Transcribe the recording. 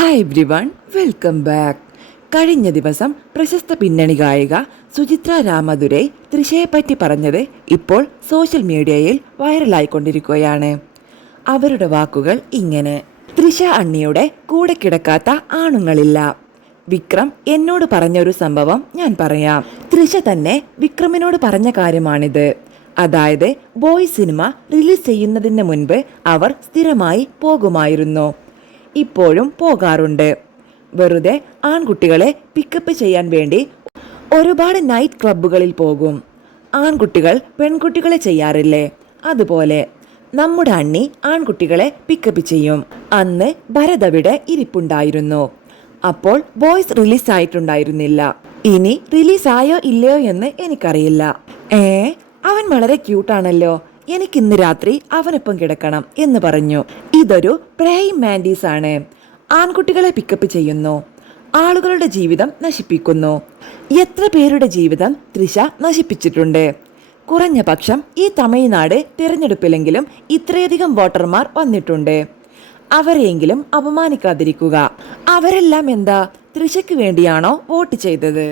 Hi everyone, welcome back. കഴിഞ്ഞ ദിവസം പ്രശസ്ത പിന്നണി ഗായിക സുചിത്ര രാമദുരൈ തൃഷയെപ്പറ്റി പറഞ്ഞത് ഇപ്പോൾ സോഷ്യൽ മീഡിയയിൽ വൈറലായിക്കൊണ്ടിരിക്കുകയാണ്. അവരുടെ വാക്കുകൾ ഇങ്ങനെ: തൃഷ അണ്ണിയുടെ കൂടെ കിടക്കാത്ത ആണുങ്ങളില്ല. വിക്രം എന്നോട് പറഞ്ഞൊരു സംഭവം ഞാൻ പറയാം. തൃഷ തന്നെ വിക്രമിനോട് പറഞ്ഞ കാര്യമാണിത്. അതായത് ബോയ് സിനിമ റിലീസ് ചെയ്യുന്നതിന് മുൻപ് അവർ സ്ഥിരമായി പോകുമായിരുന്നു, ഇപ്പോഴും പോകാറുണ്ട്. വെറുതെ ആൺകുട്ടികളെ പിക്കപ്പ് ചെയ്യാൻ വേണ്ടി ഒരുപാട് നൈറ്റ് ക്ലബ്ബുകളിൽ പോകും. ആൺകുട്ടികൾ പെൺകുട്ടികളെ ചെയ്യാറില്ലേ, അതുപോലെ നമ്മുടെ അണ്ണി ആൺകുട്ടികളെ പിക്കപ്പ് ചെയ്യും. അന്ന് ഭരതവിടെ ഇരിപ്പുണ്ടായിരുന്നു. അപ്പോൾ ബോയ്സ് റിലീസ് ആയിട്ടുണ്ടായിരുന്നില്ല. ഇനി റിലീസായോ ഇല്ലയോ എന്ന് എനിക്കറിയില്ല. അവൻ വളരെ ക്യൂട്ടാണല്ലോ, എനിക്കിന്ന് രാത്രി അവനൊപ്പം കിടക്കണം എന്ന് പറഞ്ഞു. ഇതൊരു പ്രേയിങ് മാൻഡീസ് ആണ്. ആൺകുട്ടികളെ പിക്കപ്പ് ചെയ്യുന്നു, ആളുകളുടെ ജീവിതം നശിപ്പിക്കുന്നു. എത്ര പേരുടെ ജീവിതം തൃഷ നശിപ്പിച്ചിട്ടുണ്ട്. കുറഞ്ഞ പക്ഷം ഈ തമിഴ്നാട് തിരഞ്ഞെടുപ്പിലെങ്കിലും ഇത്രയധികം വോട്ടർമാർ വന്നിട്ടുണ്ട്. അവരെയെങ്കിലും അപമാനിക്കാതിരിക്കുക. അവരെല്ലാം എന്താ തൃഷയ്ക്ക് വേണ്ടിയാണോ വോട്ട് ചെയ്തത്?